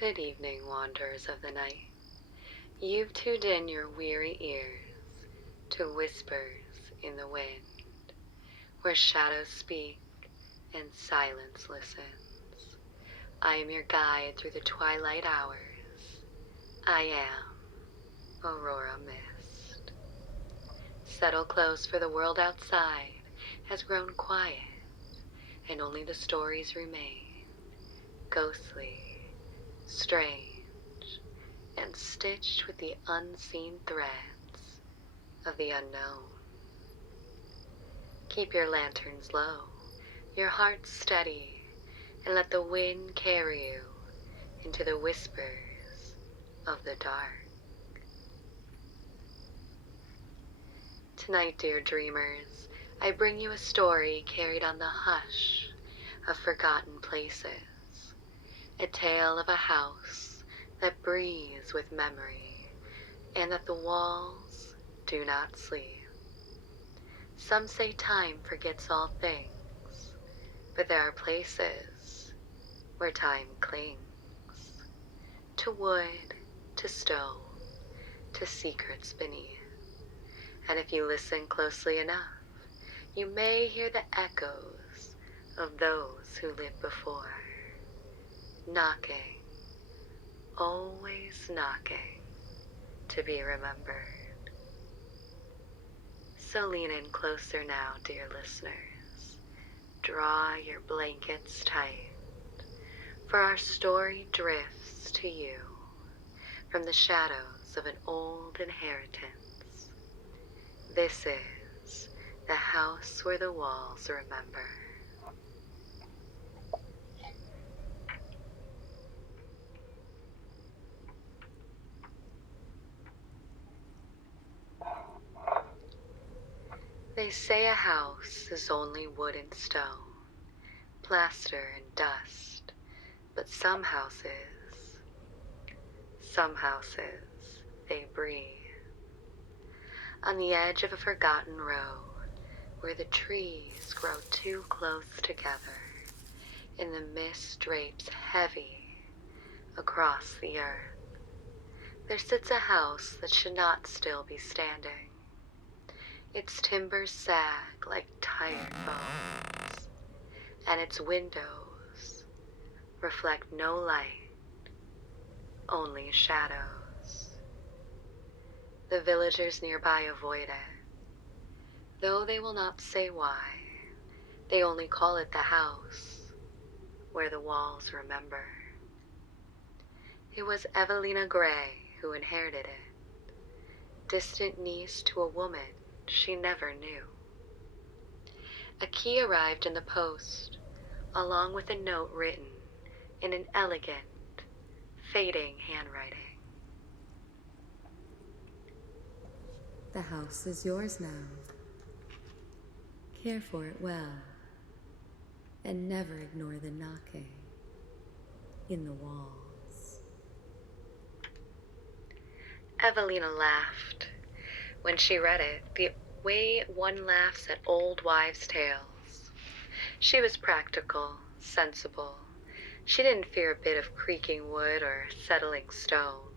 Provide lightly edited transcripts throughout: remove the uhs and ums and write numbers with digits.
Good evening, wanderers of the night. You've tuned in your weary ears to whispers in the wind, where shadows speak and silence listens. I am your guide through the twilight hours. I am Aurora Mist. Settle close, for the world outside has grown quiet, and only the stories remain, ghostly, strange, and stitched with the unseen threads of the unknown. Keep your lanterns low, your hearts steady, and let the wind carry you into the whispers of the dark. Tonight, dear dreamers, I bring you a story carried on the hush of forgotten places, a tale of a house that breathes with memory, and that the walls do not sleep. Some say time forgets all things, but there are places where time clings to wood, to stone, to secrets beneath. And if you listen closely enough, you may hear the echoes of those who lived before, knocking, always knocking, to be remembered. So lean in closer now, dear listeners. Draw your blankets tight, for our story drifts to you from the shadows of an old inheritance. This is the house where the walls remember. They say a house is only wood and stone, plaster and dust, but some houses, they breathe. On the edge of a forgotten road, where the trees grow too close together, and the mist drapes heavy across the earth, there sits a house that should not still be standing. Its timbers sag like tired bones, and its windows reflect no light, only shadows. The villagers nearby avoid it, though they will not say why. They only call it the house where the walls remember. It was Evelina Gray who inherited it, distant niece to a woman she never knew. A key arrived in the post, along with a note written in an elegant, fading handwriting. The house is yours now. Care for it well, and never ignore the knocking in the walls. Evelina laughed when she read it, the way one laughs at old wives' tales. She was practical, sensible. She didn't fear a bit of creaking wood or settling stone.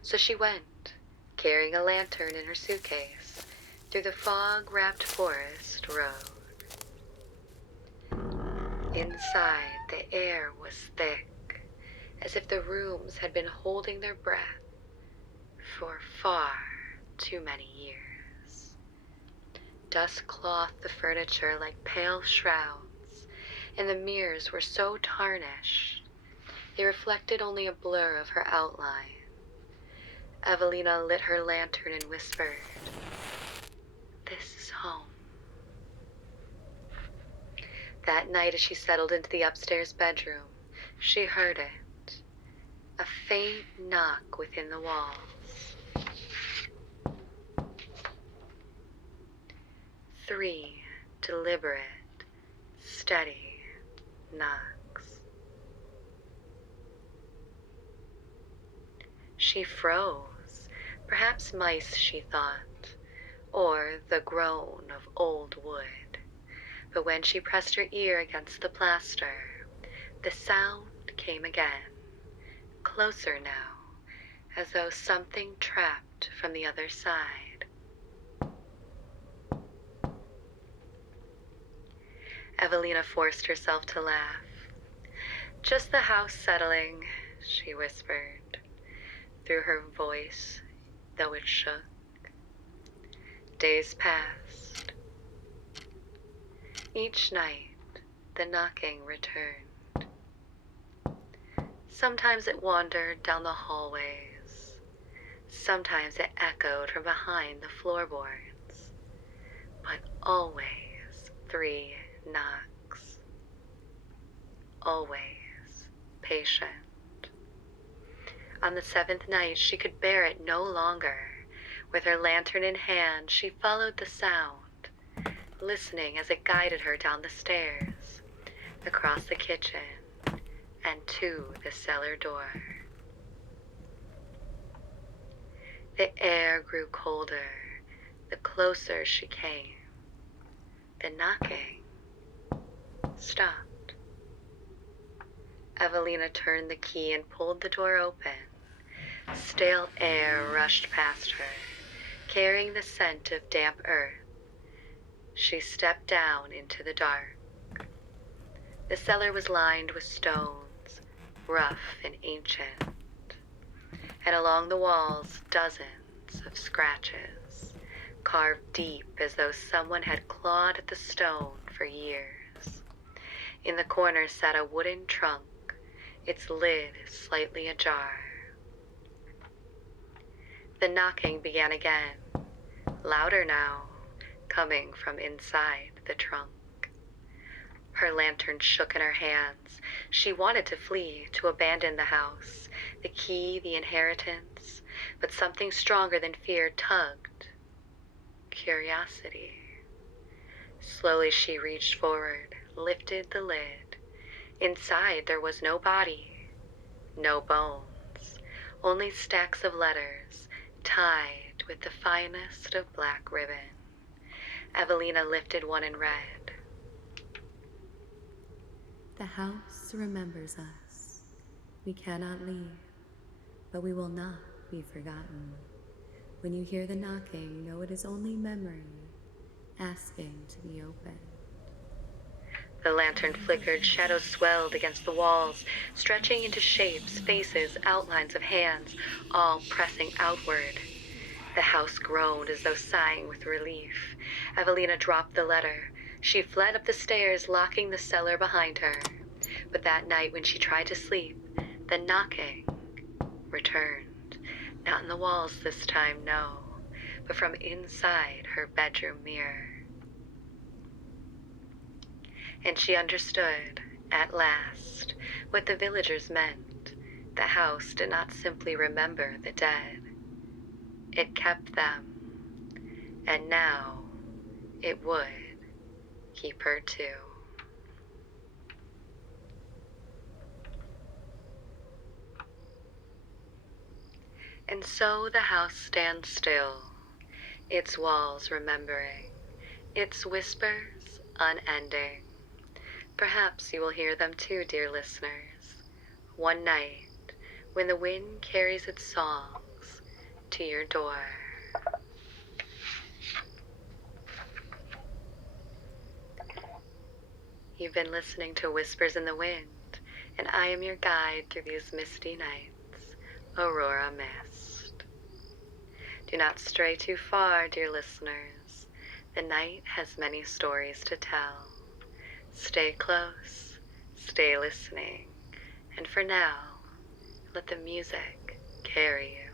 So she went, carrying a lantern in her suitcase, through the fog-wrapped forest road. Inside, the air was thick, as if the rooms had been holding their breath for far too many years. Dust clothed the furniture like pale shrouds, and the mirrors were so tarnished they reflected only a blur of her outline. Evelina lit her lantern and whispered, "This is home." That night, as she settled into the upstairs bedroom, she heard it, a faint knock within the walls. 3 deliberate, steady knocks. She froze, perhaps mice, she thought, or the groan of old wood. But when she pressed her ear against the plaster, the sound came again, closer now, as though something trapped from the other side. Evelina forced herself to laugh. "Just the house settling," she whispered, through her voice, though it shook. Days passed. Each night, the knocking returned. Sometimes it wandered down the hallways. Sometimes it echoed from behind the floorboards. But always 3 knocks. Always patient. On the 7th night, she could bear it no longer. With her lantern in hand, she followed the sound, listening as it guided her down the stairs, across the kitchen, and to the cellar door. The air grew colder the closer she came. The knocking stopped. Evelina turned the key and pulled the door open. Stale air rushed past her, carrying the scent of damp earth. She stepped down into the dark. The cellar was lined with stones, rough and ancient, and along the walls dozens of scratches, carved deep as though someone had clawed at the stone for years. In the corner sat a wooden trunk, its lid slightly ajar. The knocking began again, louder now, coming from inside the trunk. Her lantern shook in her hands. She wanted to flee, to abandon the house, the key, the inheritance, but something stronger than fear tugged. Curiosity. Slowly she reached forward, lifted the lid. Inside there was no body, no bones, only stacks of letters, tied with the finest of black ribbon. Evelina lifted one and read, The house remembers us. We cannot leave, but we will not be forgotten. When you hear the knocking, know it is only memory asking to be opened. The lantern flickered, shadows swelled against the walls, stretching into shapes, faces, outlines of hands, all pressing outward. The house groaned as though sighing with relief. Evelina dropped the letter. She fled up the stairs, locking the cellar behind her. But that night when she tried to sleep, the knocking returned. Not in the walls this time, no, but from inside her bedroom mirror. And she understood, at last, what the villagers meant. The house did not simply remember the dead. It kept them, and now it would keep her too. And so the house stands still, its walls remembering, its whispers unending. Perhaps you will hear them too, dear listeners, one night when the wind carries its songs to your door. You've been listening to Whispers in the Wind, and I am your guide through these misty nights, Aurora Mist. Do not stray too far, dear listeners. The night has many stories to tell. Stay close, stay listening, and for now, let the music carry you.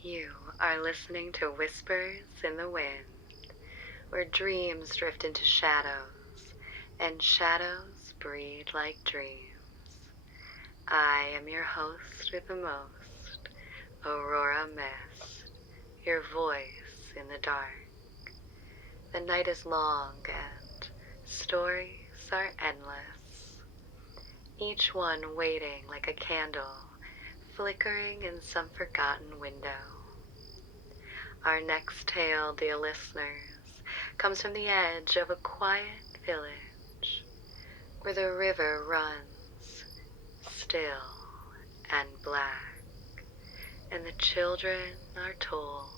You are listening to Whispers in the Wind, where dreams drift into shadows, and shadows breed like dreams. I am your host with the most, Aurora Mist, your voice in the dark. The night is long and stories are endless, each one waiting like a candle flickering in some forgotten window. Our next tale, dear listeners, comes from the edge of a quiet village where the river runs still and black, and the children are told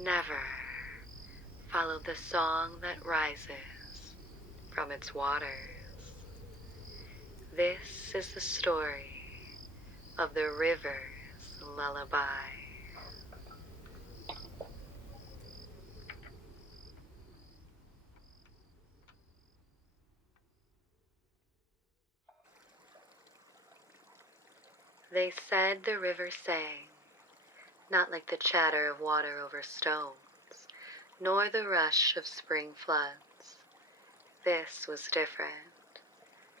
never follow the song that rises from its waters. This is the story of the river's lullaby. They said the river sang, not like the chatter of water over stones, nor the rush of spring floods. This was different,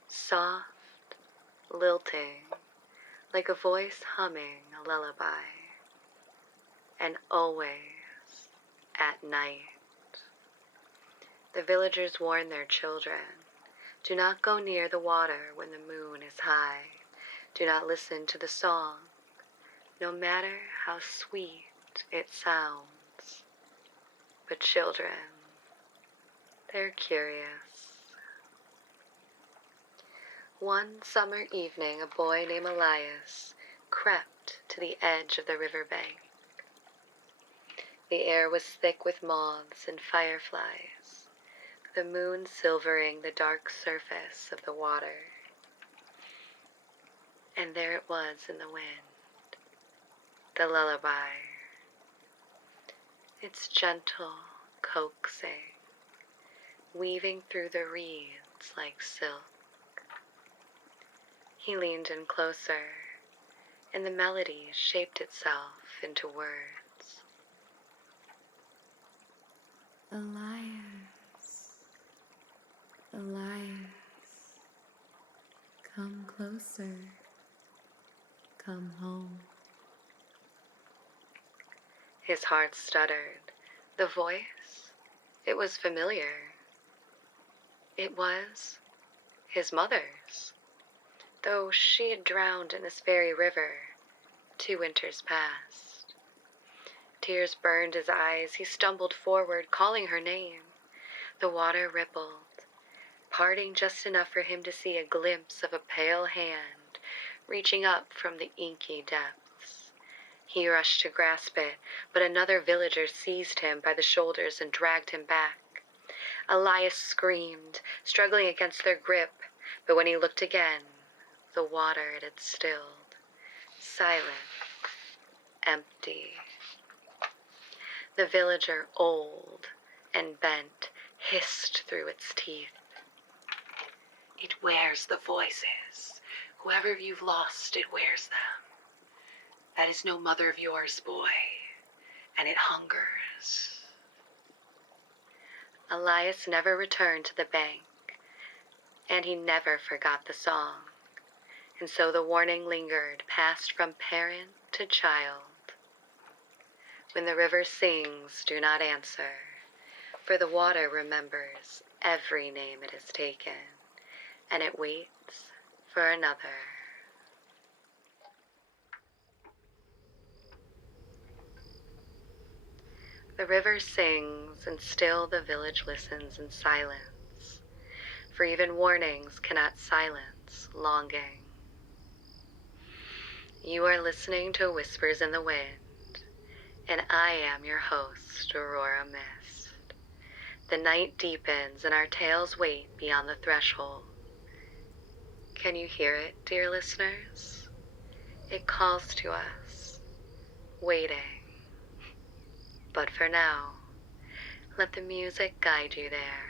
soft, lilting, like a voice humming a lullaby, and always at night. The villagers warned their children, do not go near the water when the moon is high. Do not listen to the song, no matter how sweet it sounds. But children, they're curious. One summer evening, a boy named Elias crept to the edge of the riverbank. The air was thick with moths and fireflies, the moon silvering the dark surface of the water. And there it was in the wind, the lullaby. Its gentle coaxing, weaving through the reeds like silk. He leaned in closer, and the melody shaped itself into words. Elias, Elias, come closer, come home. His heart stuttered. The voice, it was familiar. It was his mother's, though she had drowned in this very river 2 winters past. Tears burned his eyes. He stumbled forward, calling her name. The water rippled, parting just enough for him to see a glimpse of a pale hand reaching up from the inky depths. He rushed to grasp it, but another villager seized him by the shoulders and dragged him back. Elias screamed, struggling against their grip, but when he looked again, the water it had stilled, silent, empty. The villager, old and bent, hissed through its teeth. "It wears the voices. Whoever you've lost, it wears them. That is no mother of yours, boy, and it hungers." Elias never returned to the bank, and he never forgot the song, and so the warning lingered, passed from parent to child. When the river sings, do not answer, for the water remembers every name it has taken, and it waits for another. The river sings, and still the village listens in silence, for even warnings cannot silence longing. You are listening to Whispers in the Wind, and I am your host, Aurora Mist. The night deepens, and our tales wait beyond the threshold. Can you hear it, dear listeners? It calls to us, waiting. But for now, let the music guide you there.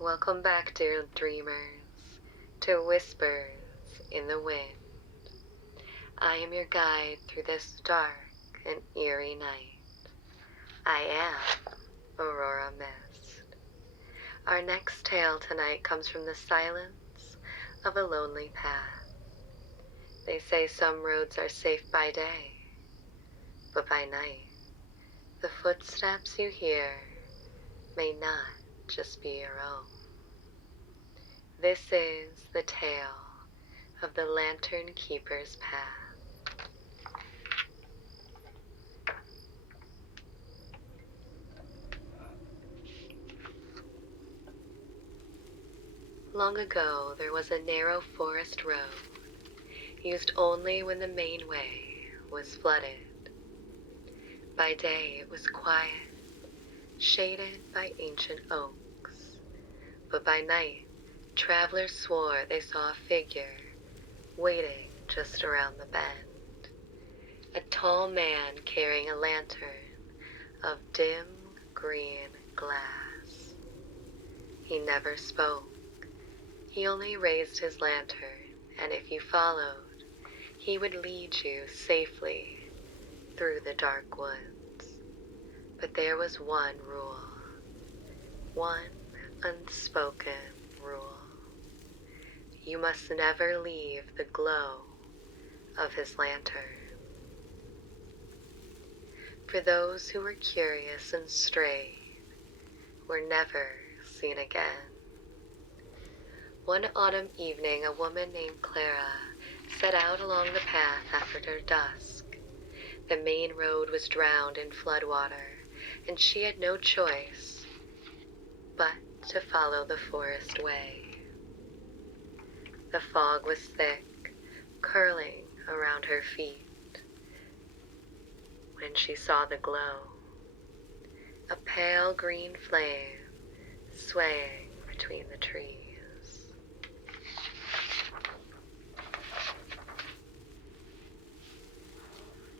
Welcome back, dear dreamers, to Whispers in the Wind. I am your guide through this dark and eerie night. I am Aurora Mist. Our next tale tonight comes from the silence of a lonely path. They say some roads are safe by day, but by night, the footsteps you hear may not just be your own. This is the tale of the Lantern Keeper's Path. Long ago, there was a narrow forest road, used only when the main way was flooded. By day, it was quiet, shaded by ancient oaks, but by night, travelers swore they saw a figure waiting just around the bend. A tall man carrying a lantern of dim green glass. He never spoke. He only raised his lantern, and if you followed, he would lead you safely through the dark woods. But there was one rule, one unspoken rule. You must never leave the glow of his lantern. For those who were curious and strayed were never seen again. One autumn evening, a woman named Clara set out along the path after dusk. The main road was drowned in floodwater, and she had no choice but to follow the forest way. The fog was thick, curling around her feet. When she saw the glow, a pale green flame swaying between the trees.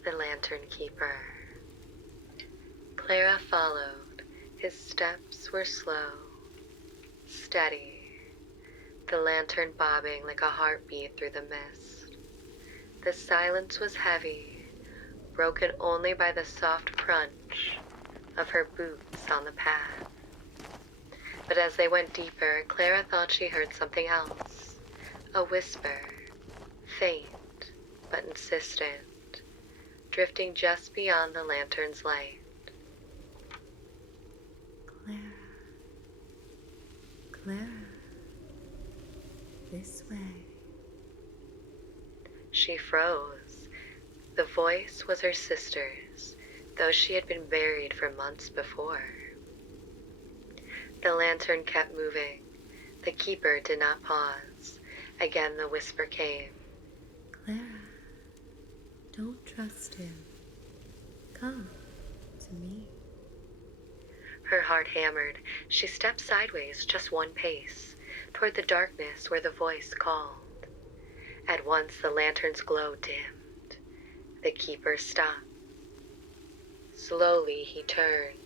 The Lantern Keeper. Clara followed. His steps were slow, steady, the lantern bobbing like a heartbeat through the mist. The silence was heavy, broken only by the soft crunch of her boots on the path. But as they went deeper, Clara thought she heard something else. A whisper, faint but insistent, drifting just beyond the lantern's light. Clara, Clara, this way. She froze. The voice was her sister's, though she had been buried for months before. The lantern kept moving. The keeper did not pause. Again the whisper came. Clara, don't trust him. Come to me. Her heart hammered. She stepped sideways just one pace, toward the darkness where the voice called. At once the lantern's glow dimmed. The keeper stopped. Slowly he turned,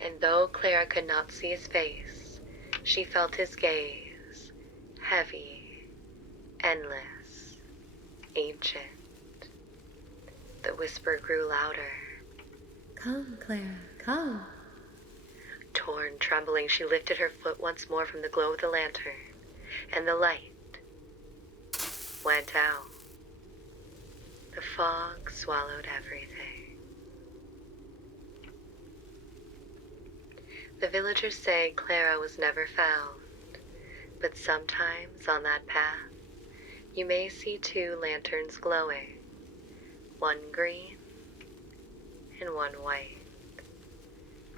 and though Clara could not see his face, she felt his gaze, heavy, endless, ancient. The whisper grew louder. Come, Clara, come. Torn, trembling, she lifted her foot once more from the glow of the lantern, and the light went out. The fog swallowed everything. The villagers say Clara was never found, but sometimes on that path you may see two lanterns glowing, one green and one white,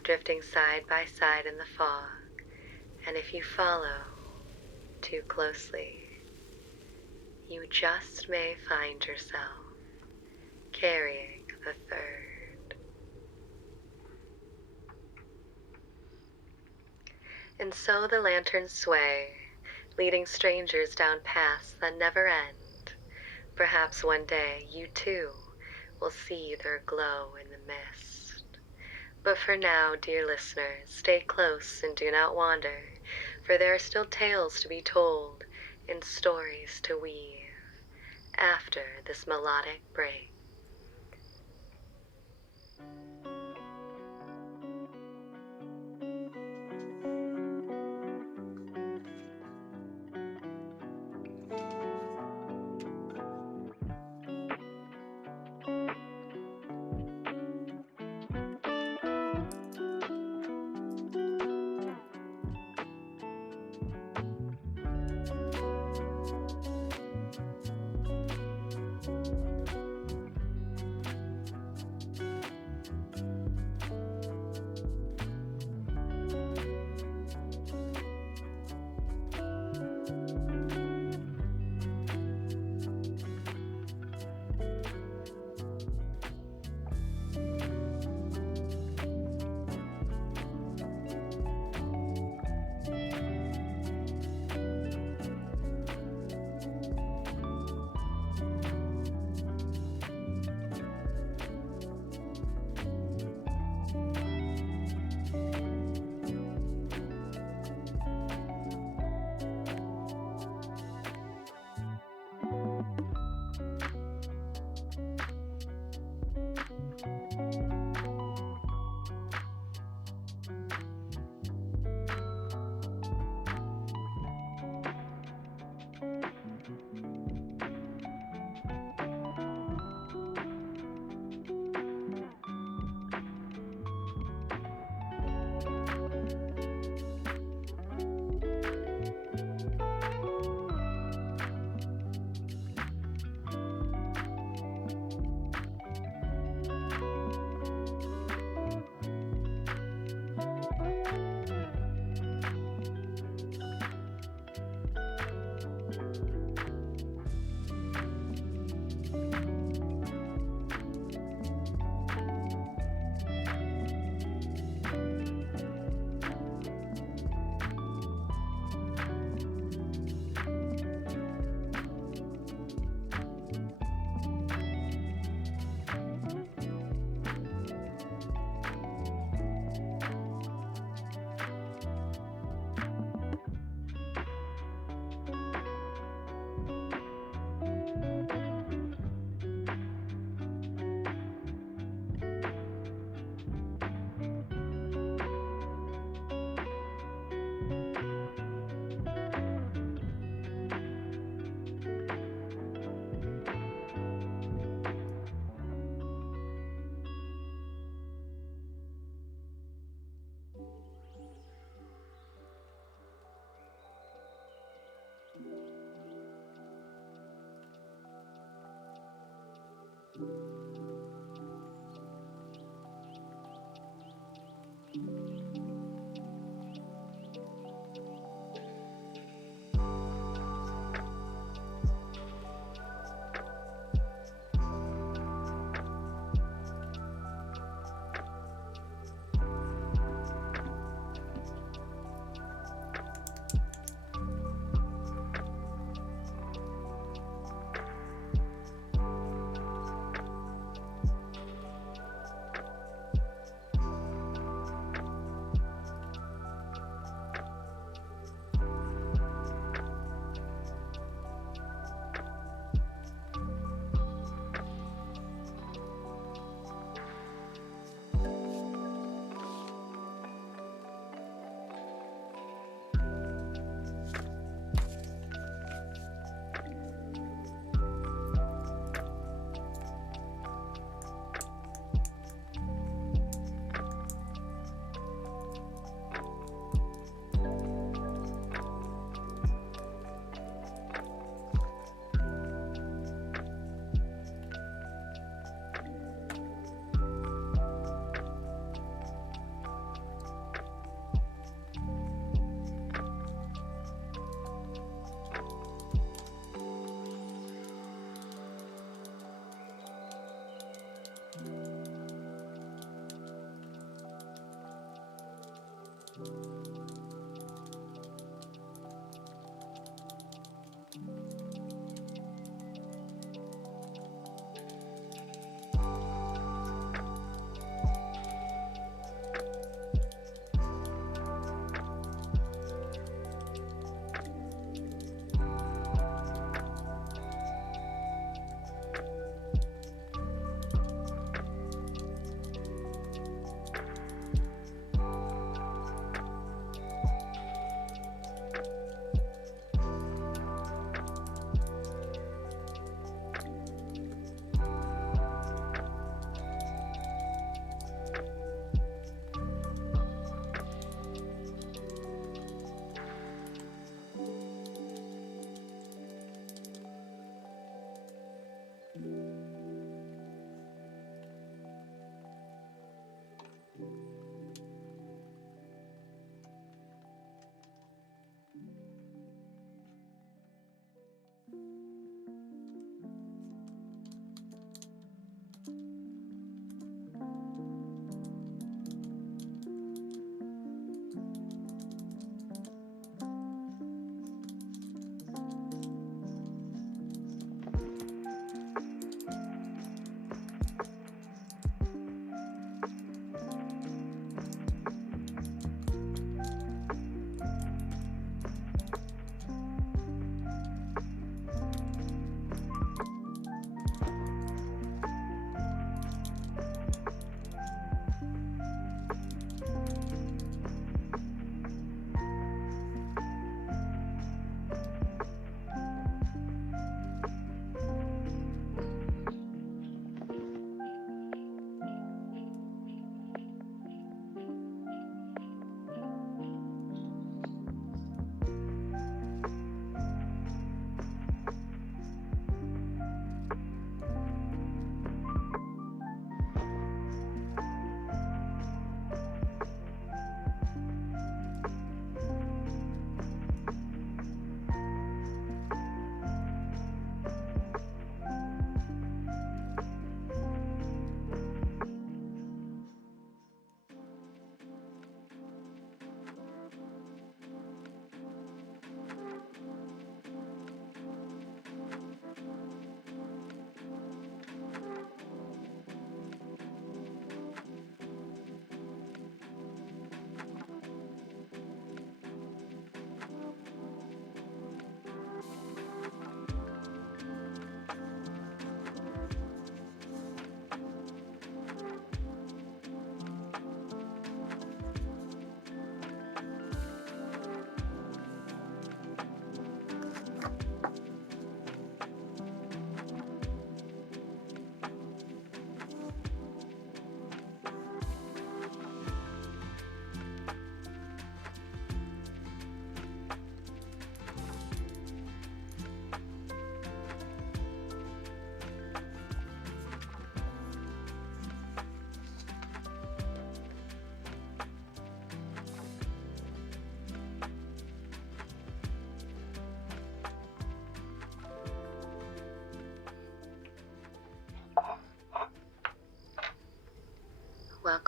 drifting side by side in the fog, and if you follow too closely, you just may find yourself carrying the third. And so the lanterns sway, leading strangers down paths that never end. Perhaps one day you too will see their glow in the mist. But for now, dear listeners, stay close and do not wander, for there are still tales to be told and stories to weave after this melodic break.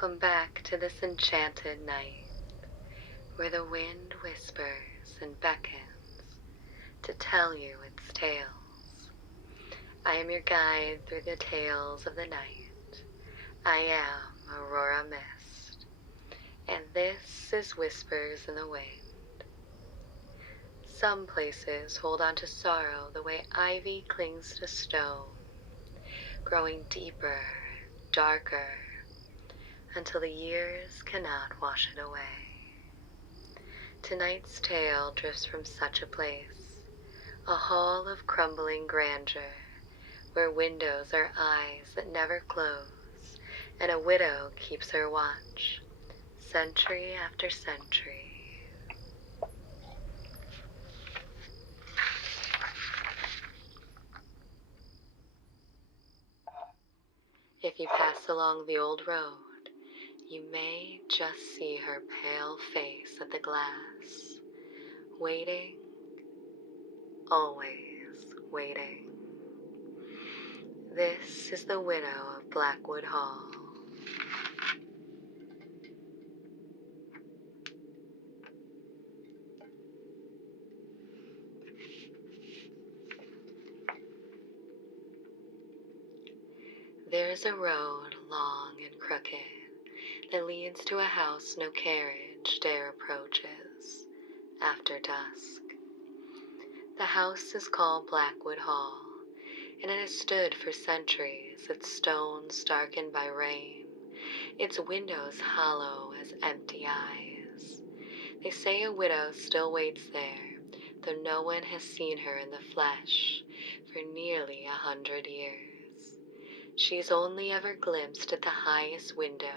Welcome back to this enchanted night, where the wind whispers and beckons to tell you its tales. I am your guide through the tales of the night. I am Aurora Mist, and this is Whispers in the Wind. Some places hold on to sorrow the way ivy clings to stone, growing deeper, darker, until the years cannot wash it away. Tonight's tale drifts from such a place, a hall of crumbling grandeur, where windows are eyes that never close, and a widow keeps her watch, century after century. If you pass along the old road, you may just see her pale face at the glass, waiting, always waiting. This is the widow of Blackwood Hall. There is a road long and crooked that leads to a house no carriage dare approaches after dusk. The house is called Blackwood Hall, and it has stood for centuries, its stones darkened by rain, its windows hollow as empty eyes. They say a widow still waits there, though no one has seen her in the flesh for nearly 100 years. She is only ever glimpsed at the highest window,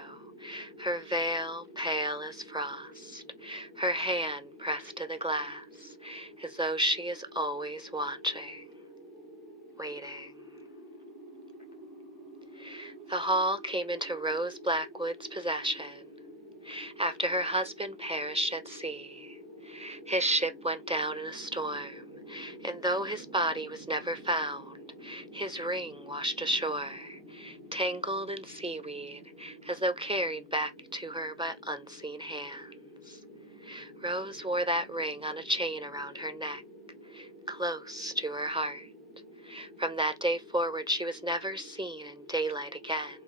her veil pale as frost, her hand pressed to the glass, as though she is always watching, waiting. The hall came into Rose Blackwood's possession after her husband perished at sea. His ship went down in a storm, and though his body was never found, his ring washed ashore, tangled in seaweed as though carried back to her by unseen hands. Rose wore that ring on a chain around her neck, close to her heart. From that day forward she was never seen in daylight again,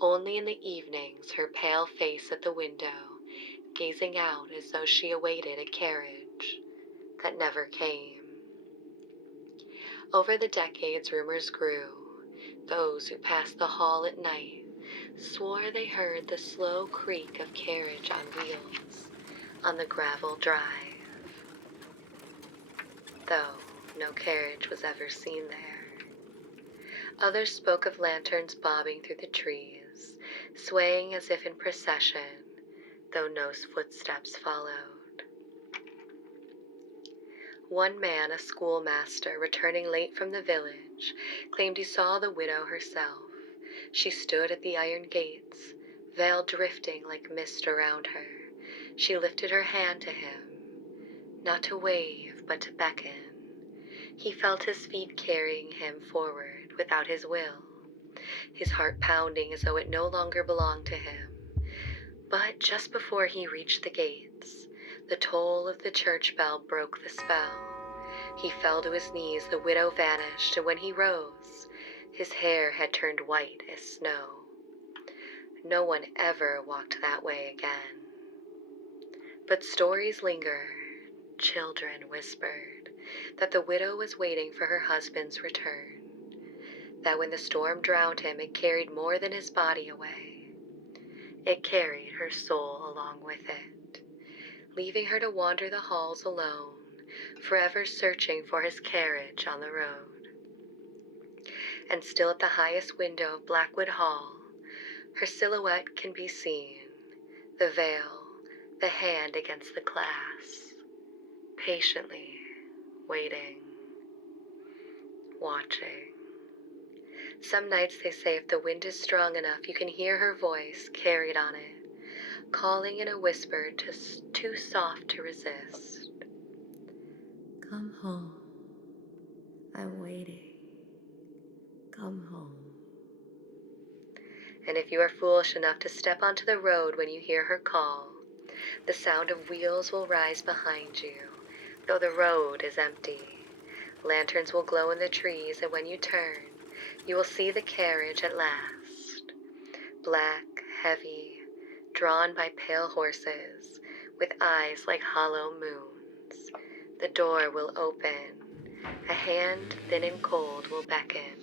only in the evenings her pale face at the window, gazing out as though she awaited a carriage that never came. Over the decades rumors grew. Those who passed the hall at night swore they heard the slow creak of carriage on wheels on the gravel drive, though no carriage was ever seen there. Others spoke of lanterns bobbing through the trees, swaying as if in procession, though no footsteps followed. One man, a schoolmaster, returning late from the village, claimed he saw the widow herself. She stood at the iron gates, veil drifting like mist around her. She lifted her hand to him, not to wave, but to beckon. He felt his feet carrying him forward without his will, his heart pounding as though it no longer belonged to him. But just before he reached the gates, the toll of the church bell broke the spell. He fell to his knees, the widow vanished, and when he rose, his hair had turned white as snow. No one ever walked that way again. But stories linger. Children whispered that the widow was waiting for her husband's return, that when the storm drowned him, it carried more than his body away. It carried her soul along with it, leaving her to wander the halls alone, forever searching for his carriage on the road. And still at the highest window of Blackwood Hall, her silhouette can be seen, the veil, the hand against the glass, patiently waiting, watching. Some nights they say if the wind is strong enough, you can hear her voice carried on it, calling in a whisper too soft to resist. Come home. I'm waiting. Come home. And if you are foolish enough to step onto the road when you hear her call, the sound of wheels will rise behind you, though the road is empty. Lanterns will glow in the trees, and when you turn, you will see the carriage at last. Black, heavy, drawn by pale horses, with eyes like hollow moons. The door will open. A hand thin and cold will beckon.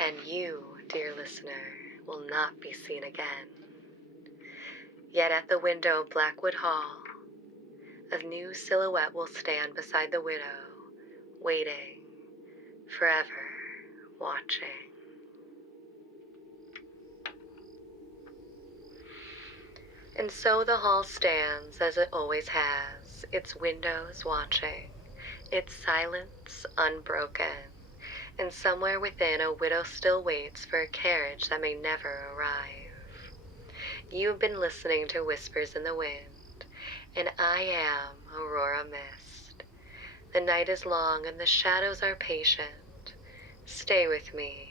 And you, dear listener, will not be seen again. Yet at the window of Blackwood Hall, a new silhouette will stand beside the widow, waiting, forever, watching. And so the hall stands as it always has, its windows watching, its silence unbroken, and somewhere within a widow still waits for a carriage that may never arrive. You have been listening to Whispers in the Wind, and I am Aurora Mist. The night is long and the shadows are patient. Stay with me.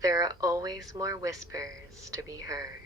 There are always more whispers to be heard.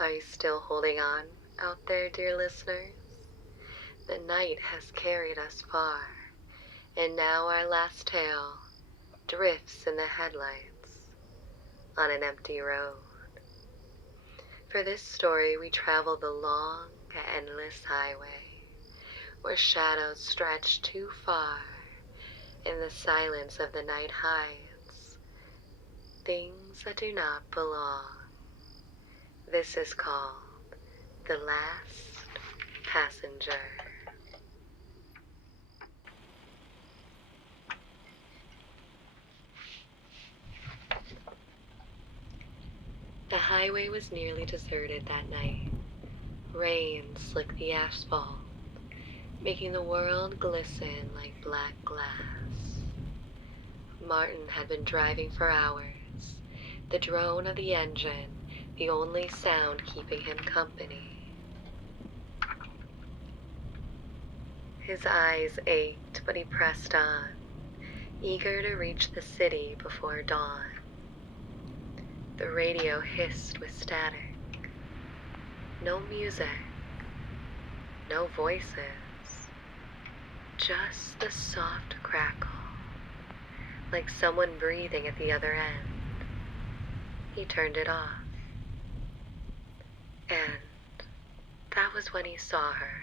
Are you still holding on out there, dear listeners? The night has carried us far, and now our last tale drifts in the headlights on an empty road. For this story, we travel the long, endless highway where shadows stretch too far and the silence of the night hides things that do not belong. This is called The Last Passenger. The highway was nearly deserted that night. Rain slicked the asphalt, making the world glisten like black glass. Martin had been driving for hours, the drone of the engine the only sound keeping him company. His eyes ached, but he pressed on, eager to reach the city before dawn. The radio hissed with static. No music, no voices, just the soft crackle, like someone breathing at the other end. He turned it off. And that was when he saw her.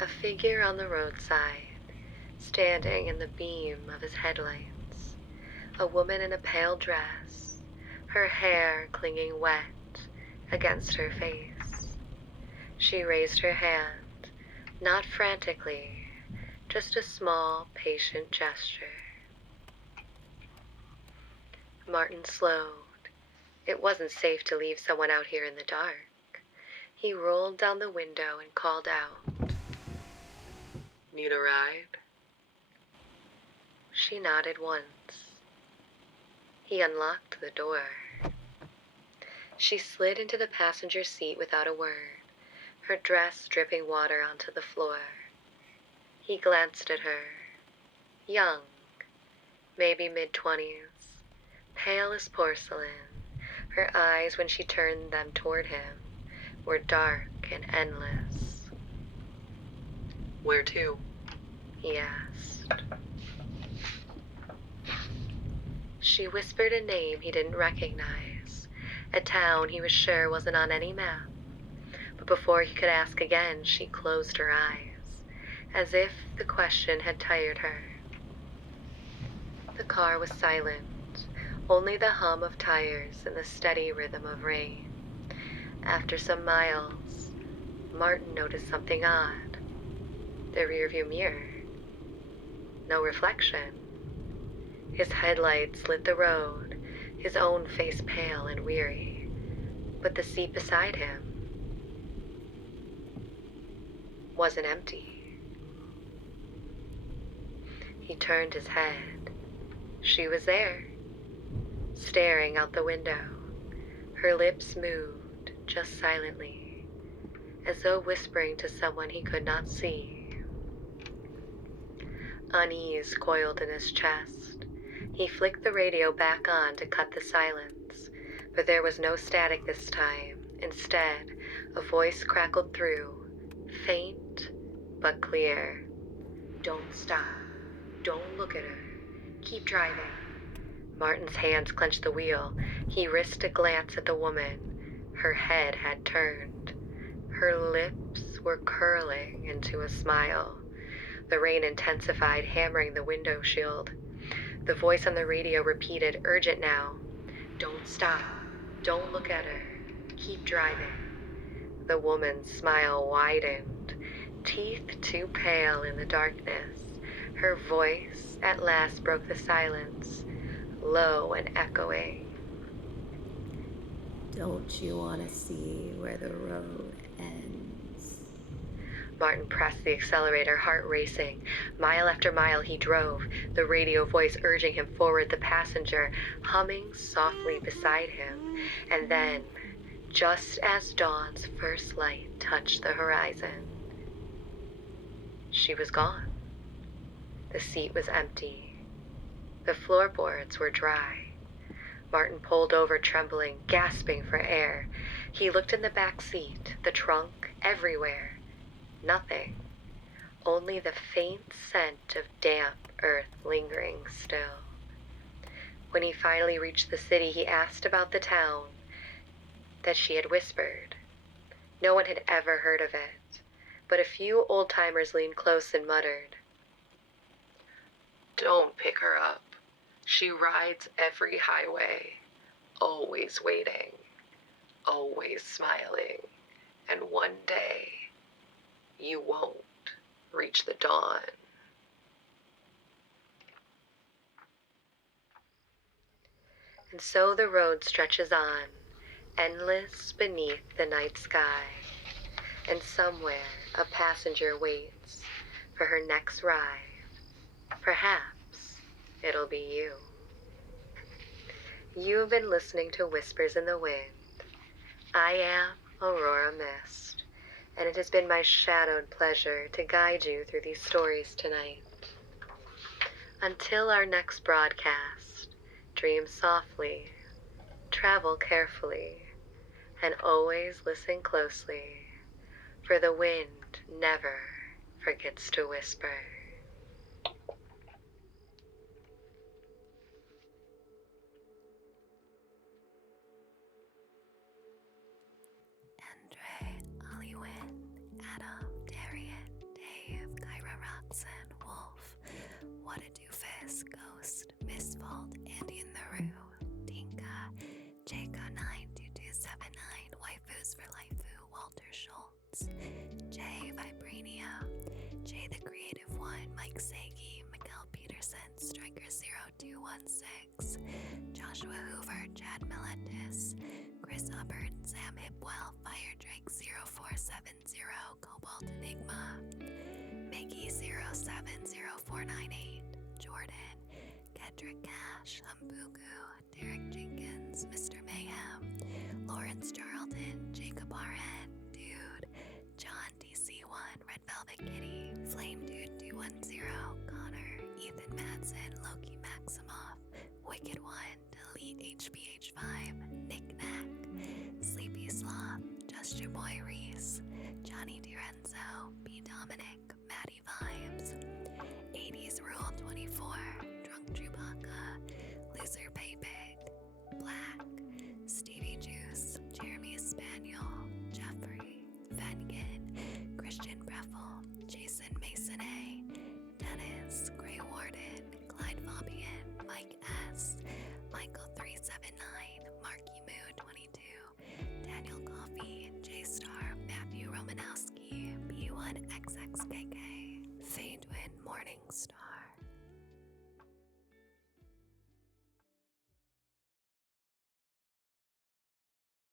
A figure on the roadside, standing in the beam of his headlights. A woman in a pale dress, her hair clinging wet against her face. She raised her hand, not frantically, just a small, patient gesture. Martin slowed. It wasn't safe to leave someone out here in the dark. He rolled down the window and called out, "Need a ride?" She nodded once. He unlocked the door. She slid into the passenger seat without a word, her dress dripping water onto the floor. He glanced at her. Young, maybe mid-20s, pale as porcelain. Her eyes, when she turned them toward him, were dark and endless. "Where to?" he asked. She whispered a name he didn't recognize, a town he was sure wasn't on any map. But before he could ask again, she closed her eyes, as if the question had tired her. The car was silent, only the hum of tires and the steady rhythm of rain. After some miles, Martin noticed something odd. The rearview mirror. No reflection. His headlights lit the road, his own face pale and weary. But the seat beside him wasn't empty. He turned his head. She was there, staring out the window. Her lips moved, just silently, as though whispering to someone he could not see. Unease coiled in his chest. He flicked the radio back on to cut the silence, but there was no static this time. Instead, a voice crackled through, faint but clear. "Don't stop. Don't look at her. Keep driving." Martin's hands clenched the wheel. He risked a glance at the woman. Her head had turned. Her lips were curling into a smile. The rain intensified, hammering the window shield. The voice on the radio repeated, urgent now. "Don't stop. Don't look at her. Keep driving." The woman's smile widened, teeth too pale in the darkness. Her voice at last broke the silence, low and echoing. "Don't you want to see where the road ends?" Martin pressed the accelerator, heart racing. Mile after mile he drove, the radio voice urging him forward, the passenger humming softly beside him. And then, just as dawn's first light touched the horizon, she was gone. The seat was empty. The floorboards were dry. Martin pulled over, trembling, gasping for air. He looked in the back seat, the trunk, everywhere. Nothing. Only the faint scent of damp earth lingering still. When he finally reached the city, he asked about the town that she had whispered. No one had ever heard of it, but a few old-timers leaned close and muttered, "Don't pick her up. She rides every highway, always waiting, always smiling, and one day you won't reach the dawn." And so the road stretches on, endless beneath the night sky. And somewhere a passenger waits for her next ride. Perhaps it'll be you. You've been listening to Whispers in the Wind. I am Aurora Mist, and it has been my shadowed pleasure to guide you through these stories tonight. Until our next broadcast, dream softly, travel carefully, and always listen closely, for the wind never forgets to whisper. Andre, Hollywood, Adam, Darian, Dave, Kyra, Roxanne, Wolf, What a Doofus, Ghost, Misfold, Andy in the Roo, Dinka, Jaco92279, Waifus for Lifeu, Walter Schultz, Jay Vibrania, Jay the Creative One, Mike Sagi, Miguel Peterson, Striker0216, Joshua Hoover, Chad Melendez, Chris Hubbard, Sam Hipwell, Fire Drake 0470, Cobalt Enigma, Mickey 070498, Jordan, Patrick Cash, Humbugu, Derek Jenkins, Mr. Mayhem, Lawrence Charlton, Jacob Arhead, Dude, John DC1, Red Velvet Kitty, Flame Dude 210, Connor, Ethan Madsen, Loki Maximoff, Wicked One, Delete HBH5, Nick Nack, Sleepy Sloth, Just Your Boy Reese, Johnny Durenzo, B Dominic, Maddie Vibes, 80s Rule 24, Drunk Chewbacca, Loser Pay Pig, Black, Stevie Juice, Jeremy Spaniel, Jeffrey, Vengen, Christian Breffel, Jason Mason A, Dennis, Grey Warden, Clyde Fabian, Mike S, Michael 379, Marky Moo 22, Daniel Coffey, J Star, Matthew Romanowski, B1XXKK, Fadewind Morningstar.